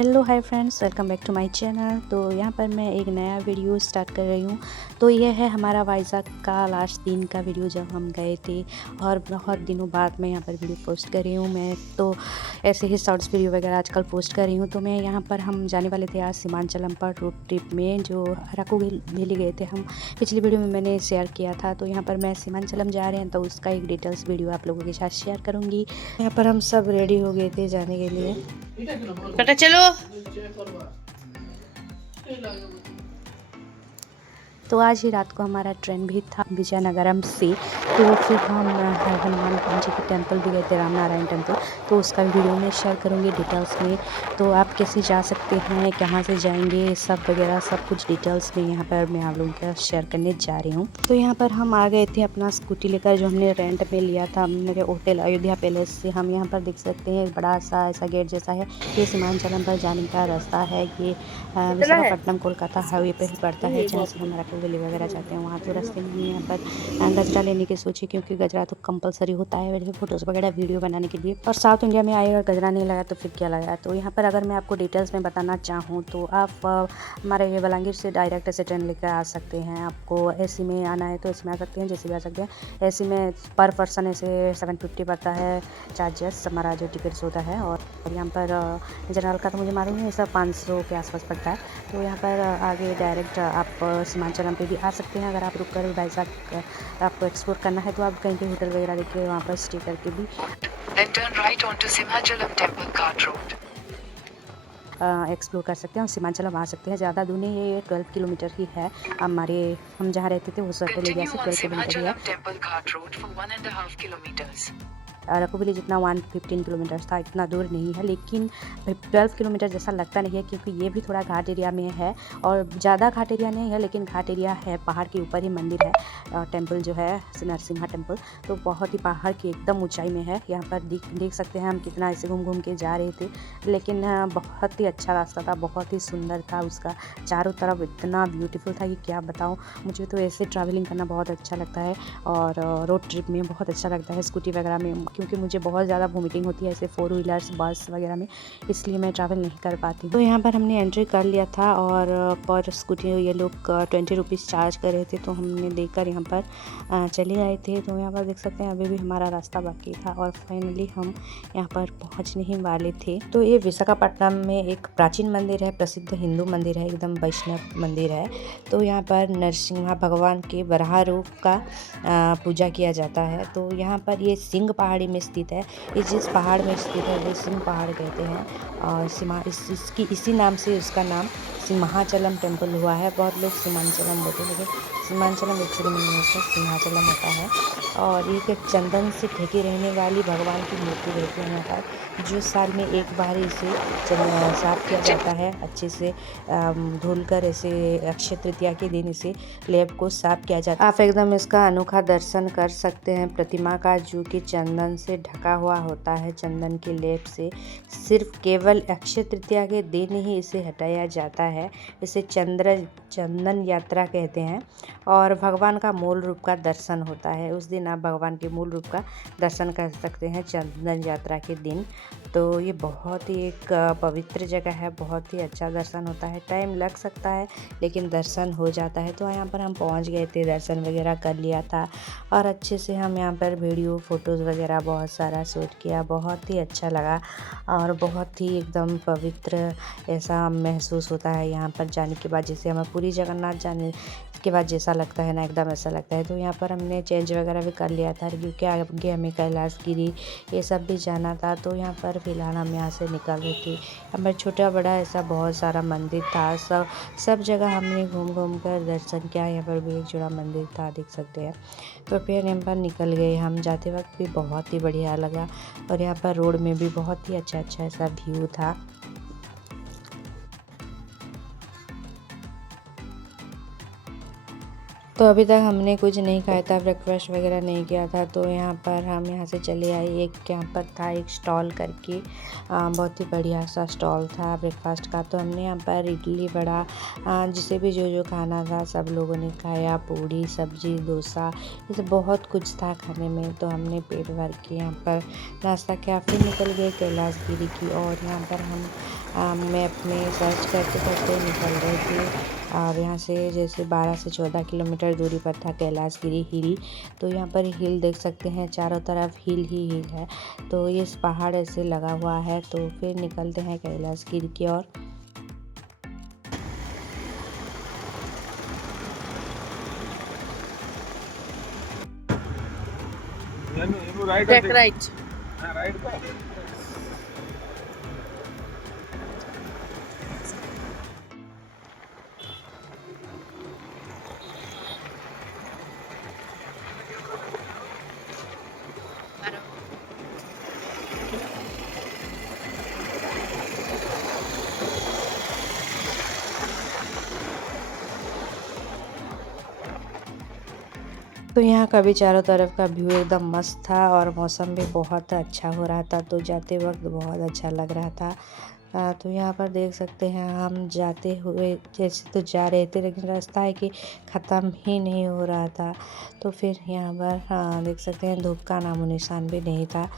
Hello hi friends, welcome back to my channel. तो यहाँ पर मैं एक नया वीडियो स्टार्ट कर रही हूँ। तो ये है हमारा वाइज़ाग का लास्ट दिन का वीडियो जब हम गए थे, और बहुत दिनों बाद मैं यहाँ पर वीडियो पोस्ट कर रही हूँ। मैं तो ऐसे ही शॉर्ट्स वीडियो वगैरह आजकल पोस्ट कर रही हूँ। तो मैं यहाँ पर हम जाने वाले थे आज सीमांचलम पर रोड ट्रिप में, जो अराकू वैली गए थे हम। पिछली वीडियो में मैंने शेयर किया था। तो यहाँ पर मैं सीमांचलम जा रहे हैं, तो उसका एक डिटेल्स वीडियो आप लोगों के साथ शेयर करूँगी। यहाँ पर हम सब रेडी हो गए थे जाने के लिए। बेटा चलो। तो आज ही रात को हमारा ट्रेन भी था विजयनगरम से। तो फिर हम हनुमान जी के टेंपल भी गए थे, राम नारायण टेंपल। तो उसका वीडियो में शेयर करूँगी डिटेल्स में। तो आप कैसे जा सकते हैं, कहाँ से जाएंगे, सब वगैरह सब कुछ डिटेल्स में यहाँ पर मैं आप लोगों के साथ शेयर करने जा रही हूँ। तो यहाँ पर हम आ गए थे अपना स्कूटी लेकर, जो हमने रेंट में लिया था मेरे होटल अयोध्या पैलेस से। हम यहाँ पर देख सकते हैं बड़ा सा ऐसा गेट जैसा है। ये सीमांचलम पर जाने का रास्ता है। ये विशाखापट्टनम कोलकाता हाईवे पे ही पड़ता है, जहाँ से हम अराकू वैली वगैरह जाते हैं। वहाँ तो रास्ते में यहाँ पर गजरा लेने की सोची, क्योंकि गजरा तो कंपलसरी होता है वैसे फ़ोटोज़ वगैरह वीडियो बनाने के लिए। और साउथ इंडिया में आए अगर गजरा नहीं लगा तो फिर क्या लगा। तो यहाँ पर अगर मैं आपको डिटेल्स में बताना चाहूँ तो आप हमारे बलांगीर से डायरेक्ट ऐसे ट्रेन लेकर आ सकते हैं। आपको एसी में आना है तो एसी में आ सकते हैं, जैसे भी आ सकते हैं। एसी में पर पर्सन ऐसे 750 पड़ता है चार्जेस, हमारा जो टिकट्स होता है। और यहाँ पर जनरल का तो मुझे मालूम है, सब 500 के आसपास पड़ता है। तो यहाँ पर आगे डायरेक्ट आप सीमांचलम पे भी आ सकते हैं। अगर आप रुक कर वाइज़ाग आपको एक्सप्लोर करना है तो आप कहीं भी होटल वगैरह लेके वहाँ पर स्टे करके भी एक्सप्लोर कर सकते हैं और सीमांचलम आ सकते हैं। ज़्यादा दूर नहीं है, ये 12 किलोमीटर ही है। हम जहाँ रहते थे उस होटल एरिया से 12 किलोमीटर ही है। अराकू वैली जितना 115 किलोमीटर था, इतना दूर नहीं है, लेकिन 12 किलोमीटर जैसा लगता नहीं है, क्योंकि ये भी थोड़ा घाट एरिया में है। और ज़्यादा घाट एरिया नहीं है, लेकिन घाट एरिया है। पहाड़ के ऊपर ही मंदिर है, टेंपल जो है नरसिम्हा टेंपल। तो बहुत ही पहाड़ की एकदम ऊंचाई में है। यहाँ पर देख सकते हैं हम कितना ऐसे घूम घूम के जा रहे थे, लेकिन बहुत ही अच्छा रास्ता था, बहुत ही सुंदर था। उसका चारों तरफ इतना ब्यूटीफुल था कि क्या बताऊँ। मुझे तो ऐसे ट्रैवलिंग करना बहुत अच्छा लगता है, और रोड ट्रिप में बहुत अच्छा लगता है स्कूटी वगैरह में, क्योंकि मुझे बहुत ज़्यादा वोमिटिंग होती है ऐसे 4 व्हीलर्स बस वगैरह में, इसलिए मैं ट्रैवल नहीं कर पाती। तो यहाँ पर हमने एंट्री कर लिया था, और पर स्कूटी ये लोग 20 रुपीज़ चार्ज कर रहे थे। तो हमने देकर यहाँ पर चले आए थे। तो यहाँ पर देख सकते हैं अभी भी हमारा रास्ता बाकी था, और फाइनली हम यहाँ पर पहुँचने ही वाले थे। तो ये विशाखापट्टनम में एक प्राचीन मंदिर है, प्रसिद्ध हिंदू मंदिर है, एकदम वैष्णव मंदिर है। तो यहाँ पर नरसिम्हा भगवान के वराह रूप का पूजा किया जाता है। तो यहाँ पर ये सिंह पहाड़ी में स्थित है। जिस पहाड़ में स्थित है वो सिंह पहाड़ कहते हैं, और इसकी इसी नाम से उसका नाम सिंहाचलम टेंपल हुआ है। बहुत लोग सीमांचलम बोलते हैं, लेकिन सीमांचलम एक्चुअली में नहीं होता, सिंहाचलम होता है। और एक चंदन से ढकी रहने वाली भगवान की मूर्ति रहती है यहाँ पर, जो साल में एक बार इसे साफ किया जाता है अच्छे से, धुलकर ऐसे अक्षय तृतीया के दिन इसे लेप को साफ किया जाता है। आप एकदम इसका अनोखा दर्शन कर सकते हैं प्रतिमा का, जो कि चंदन से ढका हुआ होता है। चंदन के लेप से सिर्फ केवल अक्षय तृतीया के दिन ही इसे हटाया जाता है। इसे चंदन यात्रा कहते हैं, और भगवान का मूल रूप का दर्शन होता है। उस दिन आप भगवान के मूल रूप का दर्शन कर सकते हैं चंदन यात्रा के दिन। तो ये बहुत ही एक पवित्र जगह है, बहुत ही अच्छा दर्शन होता है। टाइम लग सकता है, लेकिन दर्शन हो जाता है। तो यहाँ पर हम पहुँच गए थे, दर्शन वगैरह कर लिया था, और अच्छे से हम यहाँ पर वीडियो फ़ोटोज़ वगैरह बहुत सारा शूट किया। बहुत ही अच्छा लगा, और बहुत ही एकदम पवित्र ऐसा महसूस होता है यहाँ पर जाने के बाद। जैसे हमें पूरी जगन्नाथ जाने के बाद जैसा लगता है ना, एकदम ऐसा लगता है। तो यहाँ पर हमने चेंज वगैरह भी कर लिया था, क्योंकि आगे हमें कैलाशगिरी ये सब भी जाना था। तो यहाँ पर फ़िलहाल हम यहाँ से निकल रहे थे। यहाँ पर छोटा बड़ा ऐसा बहुत सारा मंदिर था, सब जगह हमने घूम कर दर्शन किया। यहाँ पर भी एक जोड़ा मंदिर था, देख सकते हैं। तो फिर यहाँ पर निकल गए हम। जाते वक्त भी बहुत ही बढ़िया लगा, और यहाँ पर रोड में भी बहुत ही अच्छा ऐसा व्यू था। तो अभी तक हमने कुछ नहीं खाया था, ब्रेकफास्ट वगैरह नहीं किया था। तो यहाँ पर हम यहाँ से चले आए। एक यहाँ पर था एक स्टॉल करके, बहुत ही बढ़िया सा स्टॉल था ब्रेकफास्ट का। तो हमने यहाँ पर इडली वड़ा, जिसे भी जो जो खाना था सब लोगों ने खाया। पूड़ी सब्जी डोसा, जैसे बहुत कुछ था खाने में। तो हमने पेट भर के यहाँ पर नाश्ता किया। फिर निकल गए कैलाश गिरी की। और यहाँ पर हम मैप में सर्च करते करते निकल रहे थे। और यहाँ से जैसे 12 से 14 किलोमीटर दूरी पर था कैलाश गिरी हिल। तो यहाँ पर हिल देख सकते हैं, चारों तरफ हिल ही हिल है। तो ये पहाड़ ऐसे लगा हुआ है। तो फिर निकलते हैं कैलाश गिरी की ओर। राइट। तो यहाँ का भी चारों तरफ का व्यू एकदम मस्त था और मौसम भी बहुत अच्छा हो रहा था। तो जाते वक्त बहुत अच्छा लग रहा था। तो यहाँ पर देख सकते हैं हम जाते हुए जैसे तो जा रहे थे, लेकिन रास्ता है कि ख़त्म ही नहीं हो रहा था। तो फिर यहाँ पर देख सकते हैं धूप का नामो निशान भी नहीं था।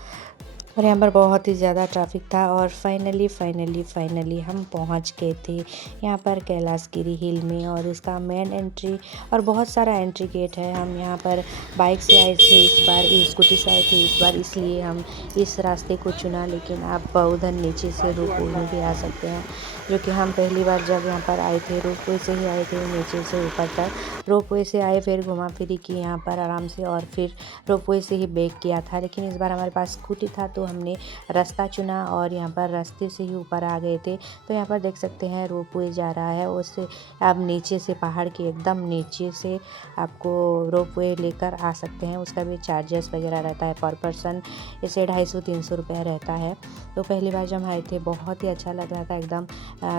और यहाँ पर बहुत ही ज़्यादा ट्रैफिक था। और फाइनली हम पहुँच गए थे यहाँ पर कैलाश गिरी हिल में। और इसका मेन एंट्री और बहुत सारा एंट्री गेट है। हम यहाँ पर बाइक से आए थे इस बार, स्कूटी से आए थे इस बार, इसलिए हम इस रास्ते को चुना। लेकिन आप उधर नीचे से रोपवे में भी आ सकते हैं, जो कि हम पहली बार जब यहाँ पर आए थे रोपवे से ही आए थे, नीचे से ऊपर तक रोपवे से आए। फिर घुमा फिरी की यहाँ पर आराम से, और फिर रोपवे से ही बैक किया था। लेकिन इस बार हमारे पास स्कूटी था तो हमने रास्ता चुना और यहाँ पर रास्ते से ही ऊपर आ गए थे। तो यहाँ पर देख सकते हैं रोपवे जा रहा है। उससे आप नीचे से, पहाड़ के एकदम नीचे से आपको रोपवे लेकर आ सकते हैं। उसका भी चार्जेस वगैरह रहता है पर पर्सन, इसे 250-300 रुपये रहता है। तो पहली बार जब आए थे बहुत ही अच्छा लग रहा था। एकदम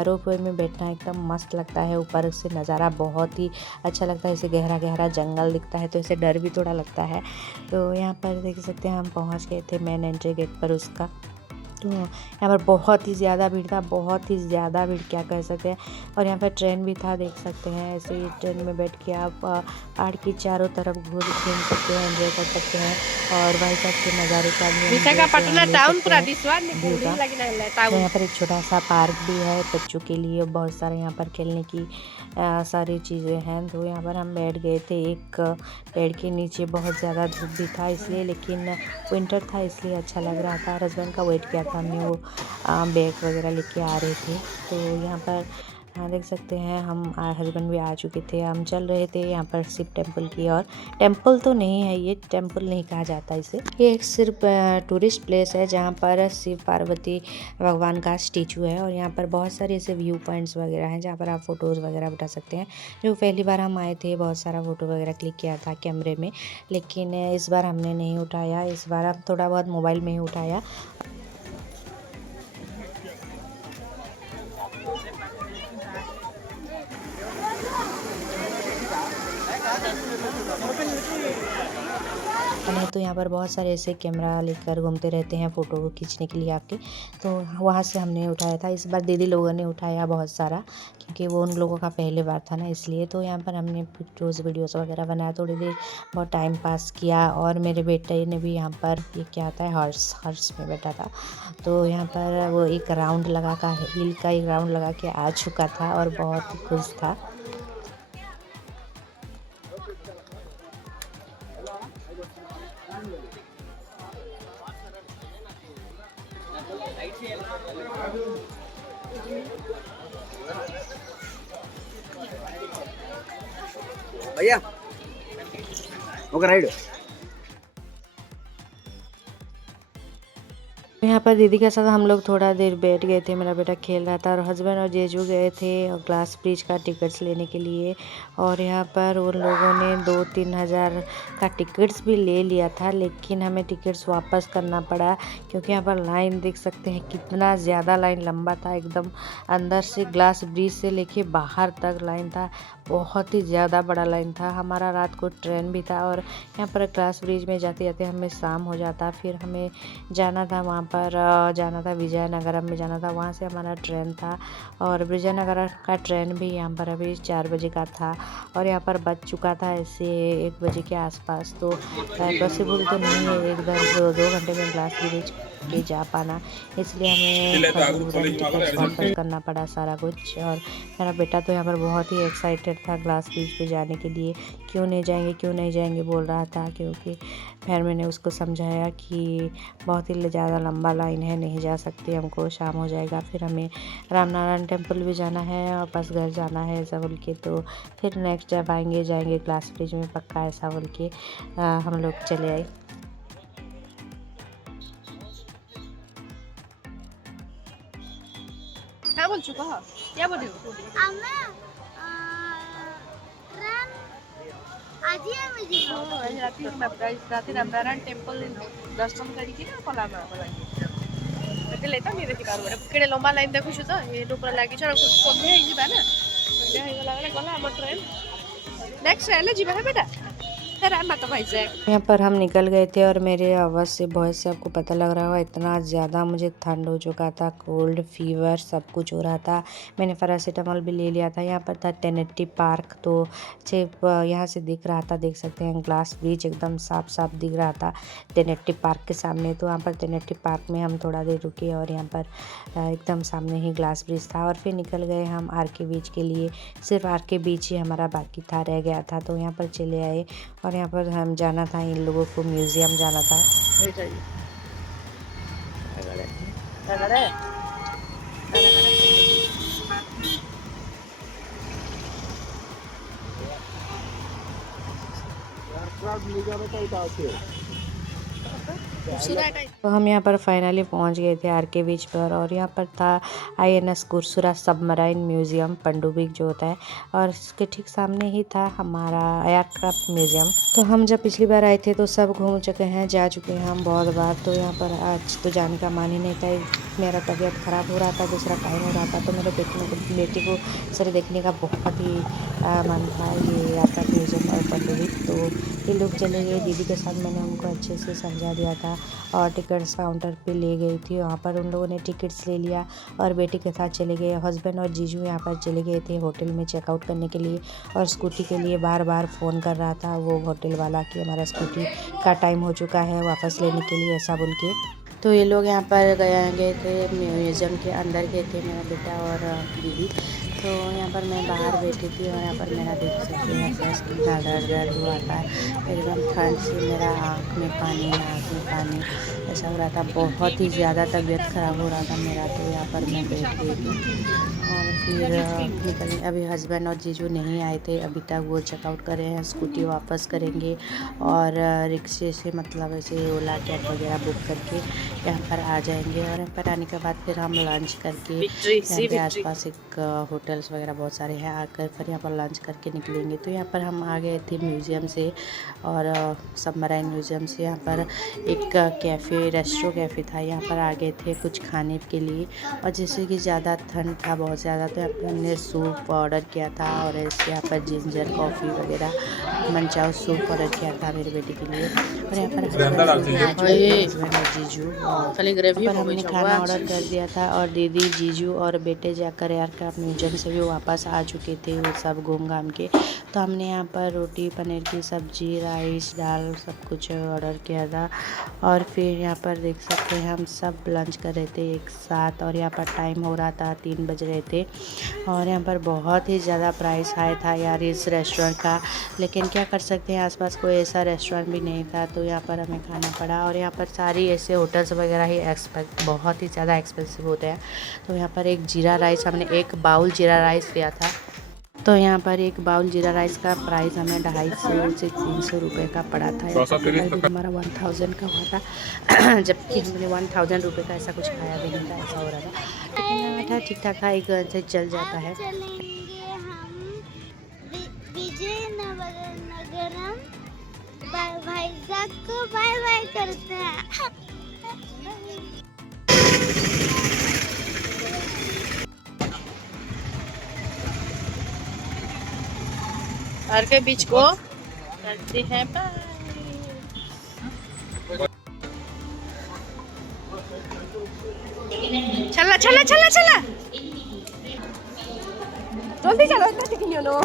रोपवे में बैठना एकदम मस्त लगता है। ऊपर से नज़ारा बहुत ही अच्छा लगता है, इसे गहरा गहरा जंगल दिखता है तो इसे डर भी थोड़ा लगता है। तो यहाँ पर देख सकते हैं हम पहुँच गए थे मेन एंट्री गेट पर उसका। तो यहाँ पर बहुत ही ज़्यादा भीड़ था, बहुत ही ज़्यादा भीड़ क्या कह सकते हैं। और यहाँ पर ट्रेन भी था, देख सकते हैं। ऐसे ही ट्रेन में बैठ के आप पहाड़ की चारों तरफ घूम सकते हैं, एंजॉय कर सकते हैं। और भाई साहब के नज़ारे का भी विशाखापट्टनम टाउन पूरा दिसवार व्यू का। तो यहाँ पर एक छोटा सा पार्क भी है बच्चों के लिए, बहुत सारे यहाँ पर खेलने की सारी चीज़ें हैं। तो यहाँ पर हम बैठ गए थे एक पेड़ के नीचे। बहुत ज़्यादा धूप भी था इसलिए, लेकिन विंटर था इसलिए अच्छा लग रहा था। हस्बैंड का वेट किया था हमने, वो बैग वगैरह लेके आ रहे थे। तो यहाँ पर देख सकते हैं हम हस्बैंड भी आ चुके थे। हम चल रहे थे यहाँ पर शिव टेम्पल की। और टेम्पल तो नहीं है, ये टेम्पल नहीं कहा जाता इसे, ये एक सिर्फ टूरिस्ट प्लेस है जहाँ पर शिव पार्वती भगवान का स्टेचू है। और यहाँ पर बहुत सारे ऐसे व्यू पॉइंट्स वगैरह हैं जहाँ पर आप फ़ोटोज़ वगैरह उठा सकते हैं। जो पहली बार हम आए थे बहुत सारा फ़ोटो वगैरह क्लिक किया था कैमरे में, लेकिन इस बार हमने नहीं उठाया। इस बार हम थोड़ा बहुत मोबाइल में ही उठाया। नहीं तो यहाँ पर बहुत सारे ऐसे कैमरा लेकर घूमते रहते हैं फ़ोटो खींचने के लिए आपके। तो वहाँ से हमने उठाया था। इस बार दीदी लोगों ने उठाया बहुत सारा, क्योंकि वो उन लोगों का पहली बार था ना, इसलिए। तो यहाँ पर हमने फ़ोटोज़ वीडियोज़ वगैरह बनाया, थोड़ी देर बहुत टाइम पास किया। और मेरे बेटे ने भी यहाँ पर, ये क्या आता है, हॉर्स में बैठा था। तो यहाँ पर वो एक राउंड लगा का, हिल का एक राउंड लगा के आ चुका था और बहुत ही खुश था। भैया ఒక రైడ్ यहाँ पर दीदी के साथ हम लोग थोड़ा देर बैठ गए थे। मेरा बेटा खेल रहा था और हस्बैंड और जीजू गए थे ग्लास ब्रिज का टिकट्स लेने के लिए। और यहाँ पर उन लोगों ने 2-3 हज़ार का टिकट्स भी ले लिया था, लेकिन हमें टिकट्स वापस करना पड़ा क्योंकि यहाँ पर लाइन देख सकते हैं कितना ज़्यादा लाइन लंबा था। एकदम अंदर से ग्लास ब्रिज से लेके बाहर तक लाइन था, बहुत ही ज़्यादा बड़ा लाइन था। हमारा रात को ट्रेन भी था और यहाँ पर ग्लास ब्रिज में जाते जाते हमें शाम हो जाता। फिर हमें जाना था वहाँ पर जाना था विजयनगरम में जाना था, वहाँ से हमारा ट्रेन था और विजयनगरम का ट्रेन भी यहाँ पर अभी 4 बजे का था और यहाँ पर बज चुका था ऐसे 1 बजे के आसपास। तो पॉसिबल तो नहीं है एकदम 2 घंटे में ग्लास ब्रिज के जा पाना, इसलिए हमें टिकट्स वापस करना पड़ा सारा कुछ। और मेरा बेटा तो यहाँ पर बहुत ही एक्साइटेड था ग्लास ब्रिज पे जाने के लिए, क्यों नहीं जाएंगे बोल रहा था। क्योंकि फिर मैंने उसको समझाया कि बहुत ही ज़्यादा लंबा लाइन है, नहीं जा सकते, हमको शाम हो जाएगा। फिर हमें रामनारायण टेम्पल भी जाना है और बस घर जाना है ऐसा बोल के। तो फिर नेक्स्ट जब जाएंगे ग्लास ब्रिज में पक्का ऐसा बोल के हम लोग चले आए। क्या बोल चुका है? क्या बोल रही हो? राती रामनारायण टेम्पल दर्शन करी ना पलामा लेता नहीं देखी पार केड़े लंबा लाइन देखुछु तो ये लोक लागी छ संध्या हे जिबा ना संध्या हे गला गला हमर ट्रेन नेक्स्ट रेले जिबा है बेटा। यहाँ पर हम निकल गए थे और मेरे आवाज़ से वॉइस से आपको पता लग रहा होगा इतना ज़्यादा मुझे ठंड हो चुका था, कोल्ड फीवर सब कुछ हो रहा था। मैंने पैरासीटामोल भी ले लिया था। यहाँ पर था टेनेटी पार्क, तो सिर्फ यहाँ से दिख रहा था, देख सकते हैं ग्लास ब्रिज एकदम साफ साफ दिख रहा था टेनेटी पार्क के सामने। तो यहाँ पर टेनेटी पार्क में हम थोड़ा देर रुके और यहाँ पर एकदम सामने ही ग्लास ब्रिज था। और फिर निकल गए हम आर.के. बीच के लिए। सिर्फ आर.के. बीच ही हमारा बाकी था, रह गया था, तो यहाँ पर चले आए। और यहाँ पर हम जाना था, इन लोगों को म्यूज़ियम जाना था। तो हम यहाँ पर फाइनली पहुँच गए थे आर.के. बीच पर और यहाँ पर था INS कुरसुरा सबमराइन म्यूज़ियम पनडुब्बी जो होता है, और इसके ठीक सामने ही था हमारा एयरक्राफ्ट म्यूज़ियम। तो हम जब पिछली बार आए थे तो सब घूम चुके हैं, जा चुके हैं हम बहुत बार। तो यहाँ पर आज तो जाने का मन ही नहीं था, मेरा तबीयत ख़राब हो रहा था, दूसरा टाइम हो रहा था। तो मेरे बेटी को सर देखने का बहुत ही मन था, ये एयरक्राफ्ट म्यूज़ियम और पनडुब्बी। तो ये लोग चले गए, दीदी के साथ मैंने उनको अच्छे से समझा दिया था और टिकट्स काउंटर पे ले गई थी। वहाँ पर उन लोगों ने टिकट्स ले लिया और बेटी के साथ चले गए। हस्बैंड और जीजू यहाँ पर चले गए थे होटल में चेकआउट करने के लिए, और स्कूटी के लिए बार बार फ़ोन कर रहा था वो होटल वाला कि हमारा स्कूटी का टाइम हो चुका है वापस लेने के लिए, ऐसा बोल के। तो ये लोग यहाँ पर गए थे म्यूज़ियम के अंदर गए थे, मेरा बेटा और दीदी। तो यहाँ पर मैं बाहर बैठी थी और यहाँ पर मेरा देख सकते हैं फेस कितना दर्द हुआ था, एकदम ठंड से मेरा आँख में पानी, नाक में पानी ऐसा हो रहा था, बहुत ही ज़्यादा तबीयत ख़राब हो रहा था मेरा। तो यहाँ पर मैं बैठ गई थी और फिर निकल। अभी हस्बैंड और जीजू नहीं आए थे अभी तक, वो चेकआउट कर रहे हैं, स्कूटी वापस करेंगे और रिक्शे से मतलब ऐसे ओला कैब वगैरह बुक करके यहाँ पर आ जाएंगे। और यहाँ पर आने के बाद फिर हम लंच करके, यहाँ पे आसपास एक होटल्स वगैरह बहुत सारे हैं, आकर फिर यहाँ पर लंच करके निकलेंगे। तो यहाँ पर हम आ गए थे म्यूज़ियम से और सबमराइन म्यूज़ियम से। यहाँ पर एक कैफ़े, रेस्टो कैफ़े था, यहाँ पर आ गए थे कुछ खाने के लिए। और जैसे कि ज़्यादा ठंड था बहुत ज़्यादा, तो यहाँ पर हमने सूप ऑर्डर किया था और ऐसे यहाँ पर जिंजर कॉफ़ी वगैरह मनचाओ सूप ऑर्डर किया था मेरे बेटे के लिए। और यहाँ पर हस्बैंड और जीजू पर हमने खाना ऑर्डर कर दिया था और दीदी, जीजू और बेटे जाकर एयरक्राफ्ट म्यूज़ियम से भी वापस आ चुके थे वो सब घूम घाम के। तो हमने यहाँ पर रोटी, पनीर की सब्ज़ी, राइस, दाल सब कुछ ऑर्डर किया था। और फिर यहाँ पर देख सकते हैं हम सब लंच कर रहे थे एक साथ, और यहाँ पर टाइम हो रहा था 3 बज रहे थे। और यहाँ पर बहुत ही ज़्यादा प्राइस हाई था यार इस रेस्टोरेंट का, लेकिन क्या कर सकते हैं, आसपास कोई ऐसा रेस्टोरेंट भी नहीं था, तो यहाँ पर हमें खाना पड़ा। और यहाँ पर सारी ऐसे होटल्स वगैरह ही बहुत ही ज़्यादा एक्सपेंसिव होते हैं। तो यहाँ पर एक जीरा राइस, हमने एक बाउल जीरा राइस लिया था तो यहाँ पर एक बाउल जीरा राइस का प्राइस हमें 250 से 300 रुपये का पड़ा था। बिल हमारा 1000 का हुआ था जबकि हमने 1000 रुपये का ऐसा कुछ खाया भी नहीं था, ऐसा हो रहा था। लेकिन मीठा ठीक ठाक था, एक से चल जाता है। चलेंगे हम विजयनगरम भाईजाग को बाय बाय करते हैं। घर के बीच को करते हैं बाय। चला चला चला चला जल्दी चलो, इतना टिकनी लो।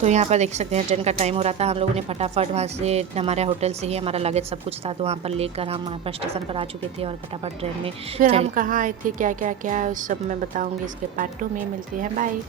तो यहाँ पर देख सकते हैं ट्रेन का टाइम हो रहा था। हम लोगों ने फटाफट वहाँ से हमारे होटल से ही हमारा लगेज सब कुछ था, तो वहाँ पर लेकर हम वहाँ पर स्टेशन पर आ चुके थे और फटाफट ट्रेन में फिर हम कहाँ आए थे, क्या क्या क्या उस सब मैं बताऊँगी इसके पार्ट 2 में। मिलते हैं, बाय।